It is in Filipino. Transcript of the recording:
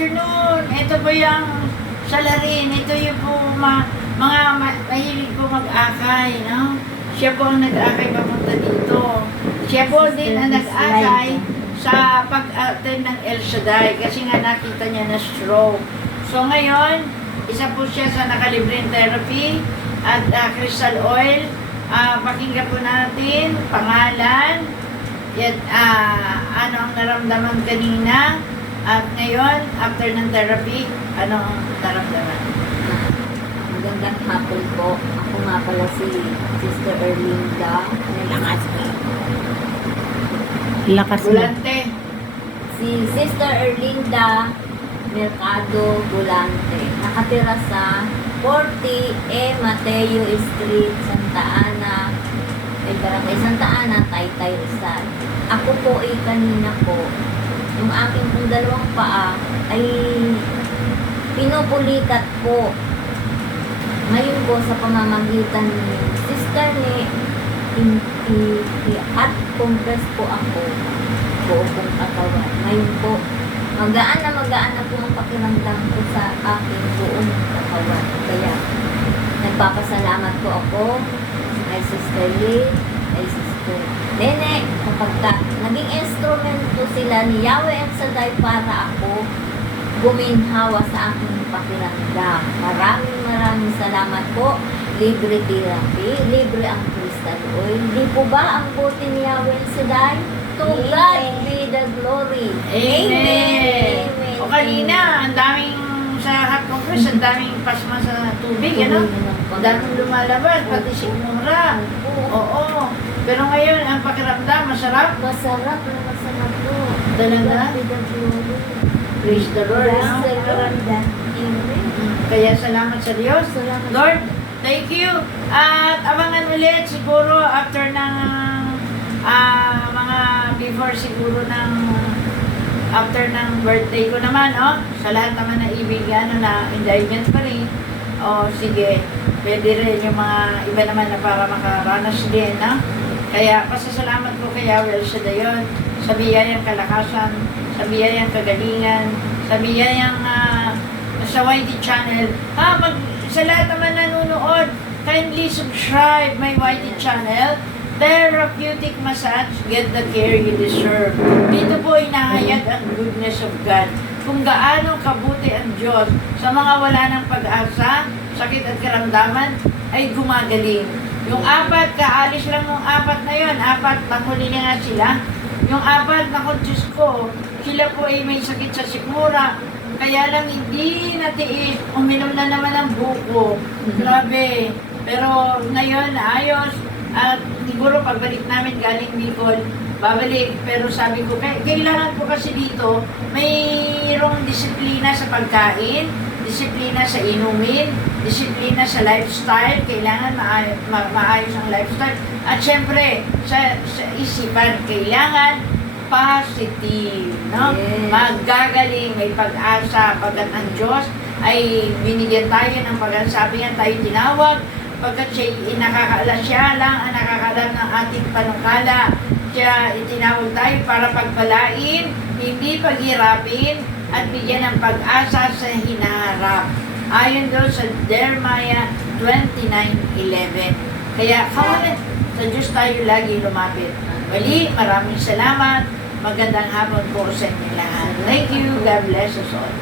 afternoon. Ito po yung salarin. Ito yung po mahilig po mag-akay, no? Siya po ang nag-akay papunta dito. Siya po din ang nag-akay sa pag-attend ng El Shaddai kasi nga nakita niya na stroke. So ngayon, isa po siya sa nakalibreng therapy at crystal oil. Pakinggan po natin, pangalan, at ano ang naramdaman kanina, at ngayon, after ng therapy, ano ang naramdaman? Magandang hapon po. Ako nga pala si Sister Erlinda. Nilakas ko. Lakas mo. Bulante. Si Sister Erlinda Mercado Bulante. Nakatira sa 40 Mateo Street, Santa Ana, Barangay Santa Ana, Taytay, Rizal. Ako po ay kanina po, yung aking pong dalawang paa ay pinupulikat po. Ngayon po sa pamamagitan ni Sister ni at compress po ako buong pong katawan. Ngayon po, magaan na po ang pakiramdam ko sa aking buong katawan. Kaya, nagpapasalamat po ako kay Sister Lee, kay Sister Nene, kapag naging instrumento sila ni Yahweh El Shaddai para ako guminhawa sa aking pakiramdam. Maraming salamat po. Libre therapy, libre ang crystal oil. Di po ba ang buti ni Yahweh El Shaddai? To God be the glory. Amen. Amen. O kanina, ang daming sa hot compress, ang daming pasma sa tubig, ano? Ang daming lumalabas, pati sigmura. Oo. Pero ngayon, ang pakiramdam, masarap. Masarap na masarap po. Talaga? To God be the glory. Praise the Lord, Praise no? the Lord. Amen. Kaya salamat sa Diyos. Salamat. Lord, thank you. At abangan ulit siguro after ng mga before siguro ng after ng birthday ko naman, oh. Sa lahat naman na ibig, ano, na indictment pa rin. O, sige. Pwede rin yung mga iba naman na para makaranas din, no? Kaya, pasasalamat ko kay Yahweh El Shaddai yun. Sa biyayang kalakasan, sa biyayang kagalingan, sa biyayang sa YT channel. Sa lahat naman nanonood, kindly subscribe my YT channel. Therapeutic Massage, get the care you deserve. Dito po inahayag ang goodness of God. Kung gaano kabuti ang Diyos sa mga wala ng pag-asa, sakit at karamdaman, ay gumagaling. Yung apat, kaalis lang yung apat na yun. Apat, panghuli niya nga sila. Yung apat, naku, Diyos ko, sila po ay may sakit sa sikmura. Kaya lang hindi natiis, uminom na naman ng buko. Grabe. Pero ngayon, ayos. At siguro pagbalik namin galing Bicol, babalik. Pero sabi ko, kailangan ko kasi dito, mayroong disiplina sa pagkain, disiplina sa inumin, disiplina sa lifestyle. Kailangan maayos ang lifestyle. At syempre, sa isipan, kailangan positive, no? Yes. Magagaling, may pag-asa, pagkat ang Diyos ay binigyan tayo ng pag-asa. Sabi nga tayo tinawag, pagkat siya lang ang nakakaalam ng ating panukala. Siya itinawag tayo para pagpalain, hindi paghirapin, at bigyan ng pag-asa sa hinaharap. Ayon doon sa Jeremiah 29:11. Kaya kawalan, sa Diyos tayo lagi lumapit. Mali, maraming salamat. Magandang hapon po sa inyo lahat. Thank you. God bless us all.